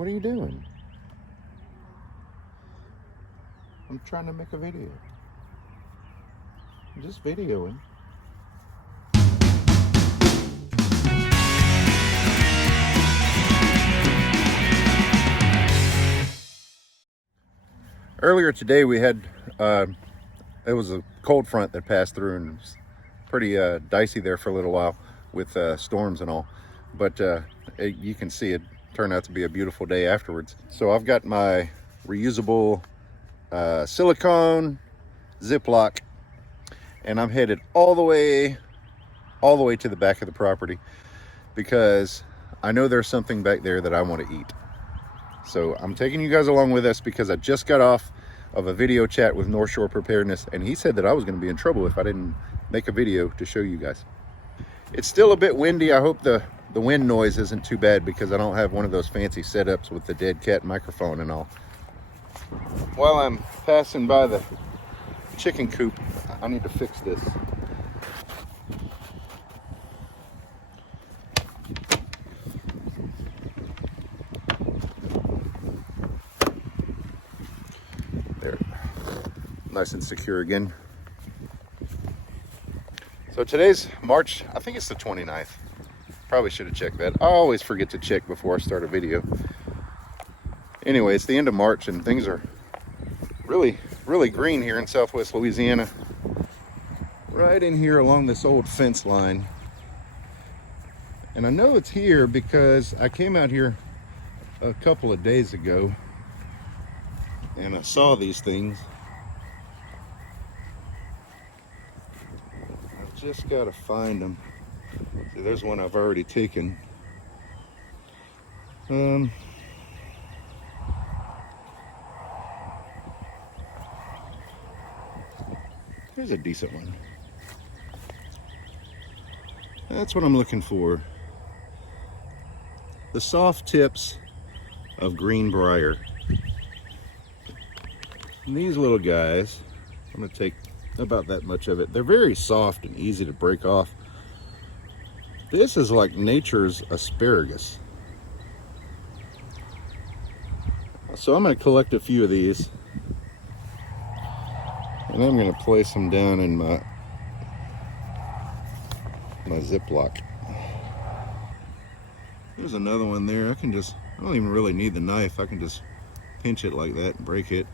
What are you doing? I'm trying to make a video. I'm just videoing. Earlier today we had, it was a cold front that passed through and it was pretty dicey there for a little while with storms and all. But you can see it turned out to be a beautiful day afterwards. So I've got my reusable silicone Ziploc and I'm headed all the way to the back of the property because I know there's something back there that I want to eat. So I'm taking you guys along with us because I just got off of a video chat with North Shore Preparedness and he said that I was going to be in trouble if I didn't make a video to show you guys. It's still a bit windy. I hope the wind noise isn't too bad because I don't have one of those fancy setups with the dead cat microphone and all. While I'm passing by the chicken coop, I need to fix this. There, nice and secure again. So today's March, I think it's the 29th. Probably should have checked that. I always forget to check before I start a video. Anyway, it's the end of March and things are really green here in Southwest Louisiana. Right in here along this old fence line. And I know it's here because I came out here a couple of days ago and I saw these things. I've just got to find them. See, there's one I've already taken. Here's a decent one. That's what I'm looking for. The soft tips of green briar. And these little guys, I'm gonna take about that much of it. They're very soft and easy to break off. This is like nature's asparagus. So I'm gonna collect a few of these and I'm gonna place them down in my Ziploc. There's another one there. I don't even really need the knife. I can just pinch it like that and break it.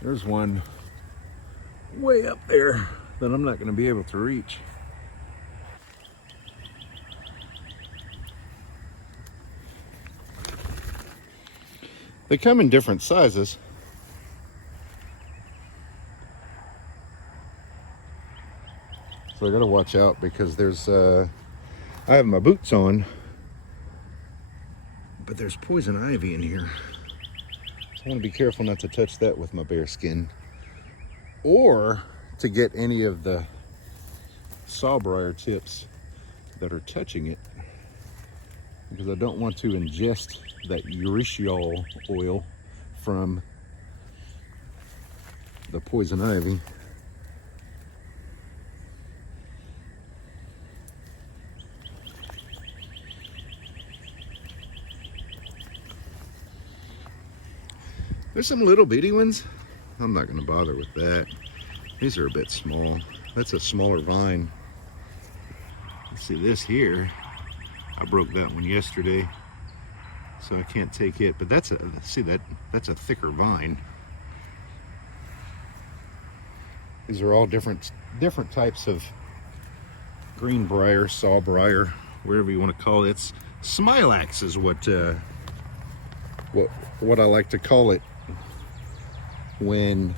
There's one way up there that I'm not going to be able to reach. They come in different sizes. So I got to watch out because there's, I have my boots on, but there's poison ivy in here. I want to be careful not to touch that with my bare skin or to get any of the sawbriar tips that are touching it because I don't want to ingest that urushiol oil from the poison ivy. There's some little bitty ones. I'm not going to bother with that. These are a bit small. That's a smaller vine. Let's see this here. I broke that one yesterday, so I can't take it. But that's that's a thicker vine. These are all different types of green briar, sawbriar, whatever you want to call it. It's Smilax is what I like to call it when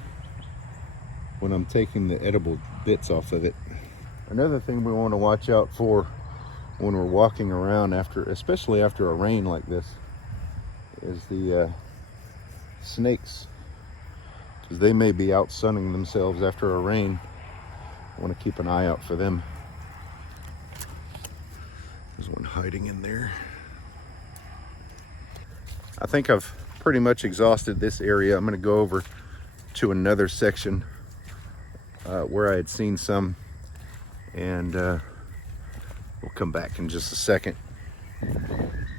I'm taking the edible bits off of it. Another thing we want to watch out for when we're walking around especially after a rain like this, is the snakes, because they may be out sunning themselves after a rain. I want to keep an eye out for them. There's one hiding in there. I think I've pretty much exhausted this area. I'm going to go over to another section where I had seen some, and we'll come back in just a second.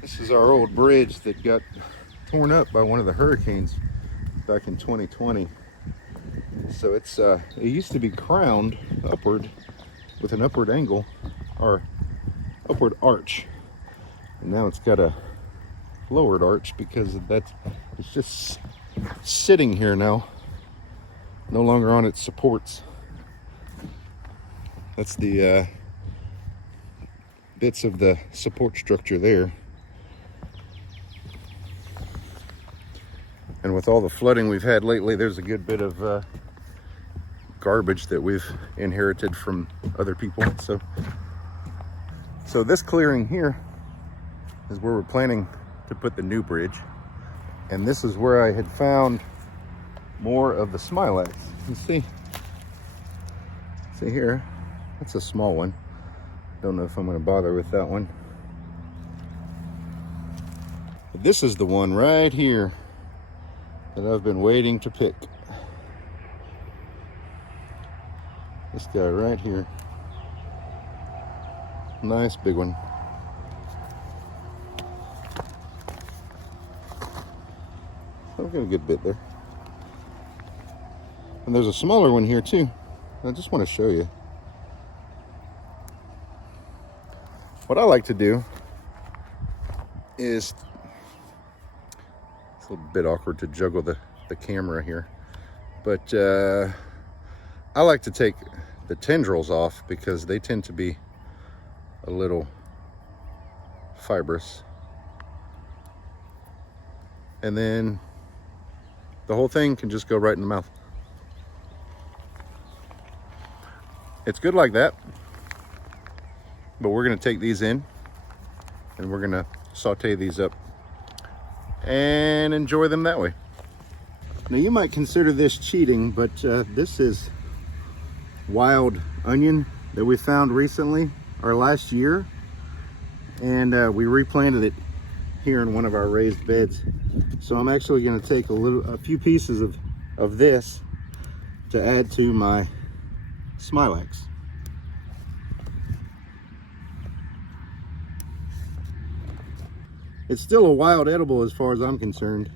This is our old bridge that got torn up by one of the hurricanes back in 2020. So it used to be crowned upward with an upward angle, or upward arch, and now it's got a lowered arch because it's just sitting here now, no longer on its supports. That's the bits of the support structure there. And with all the flooding we've had lately, there's a good bit of garbage that we've inherited from other people. So this clearing here is where we're planning to put the new bridge. And this is where I had found more of the Smilax. You see here, that's a small one. Don't know if I'm going to bother with that one. But this is the one right here that I've been waiting to pick. This guy right here. Nice big one. I've got a good bit there. And there's a smaller one here too. I just want to show you. What I like to do is, it's a little bit awkward to juggle the camera here, but I like to take the tendrils off because they tend to be a little fibrous. And then the whole thing can just go right in the mouth. It's good like that, but we're gonna take these in and we're gonna saute these up and enjoy them that way. Now you might consider this cheating, but this is wild onion that we found recently, or last year, and we replanted it here in one of our raised beds. So I'm actually going to take a few pieces of this to add to my Smilax. It's still a wild edible as far as I'm concerned.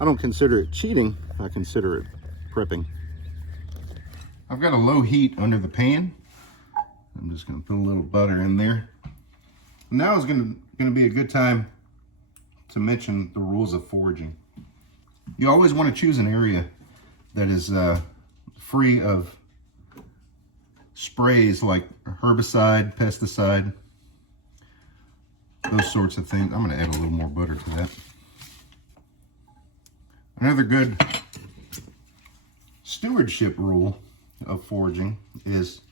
I don't consider it cheating, I consider it prepping. I've got a low heat under the pan. I'm just going to put a little butter in there. Now is going to be a good time to mention the rules of foraging. You always want to choose an area that is free of sprays like herbicide, pesticide, those sorts of things. I'm going to add a little more butter to that. Another good stewardship rule of foraging is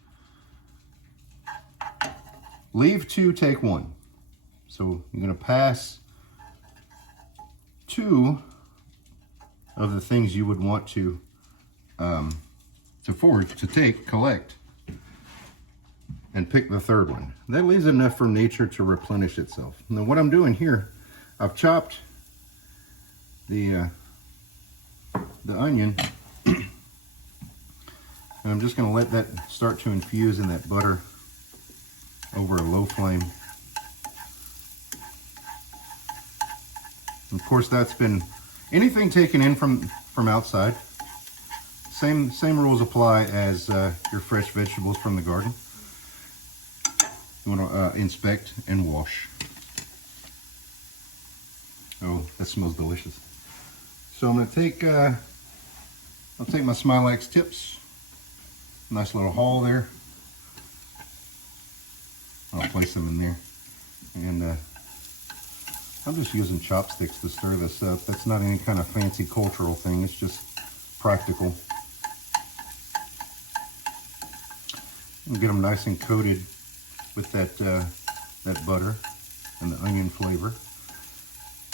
leave two, take one. So you're going to pass two of the things you would want to forage, to collect, and pick the third one. That leaves enough for nature to replenish itself. Now what I'm doing here, I've chopped the onion, and I'm just going to let that start to infuse in that butter over a low flame. Of course, that's been anything taken in from outside. Same rules apply as your fresh vegetables from the garden. You want to inspect and wash. Oh, that smells delicious. So I'm going to take I'll take my Smilax tips. Nice little haul there. I'll place them in there, and I'm just using chopsticks to stir this up. That's not any kind of fancy cultural thing, it's just practical. And get them nice and coated with that butter and the onion flavor.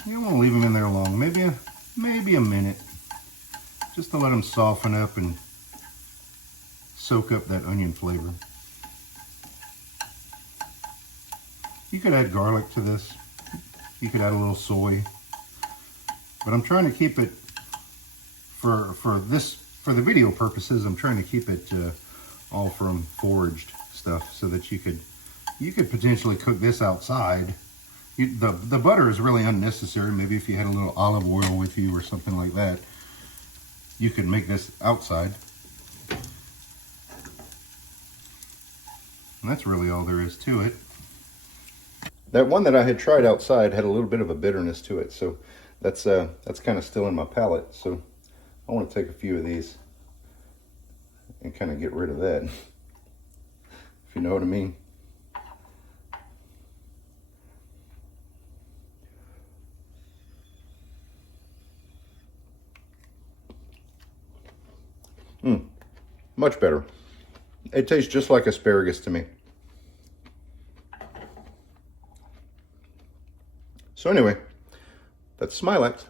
You don't want to leave them in there long, maybe maybe a minute, just to let them soften up and soak up that onion flavor. You could add garlic to this. You could add a little soy, but I'm trying to keep it for the video purposes. I'm trying to keep it all from foraged stuff, so that you could potentially cook this outside. The butter is really unnecessary. Maybe if you had a little olive oil with you or something like that, you could make this outside. And that's really all there is to it. That one that I had tried outside had a little bit of a bitterness to it, so that's kind of still in my palate. So I want to take a few of these and kind of get rid of that, if you know what I mean. Much better. It tastes just like asparagus to me. So anyway, that's Smilax.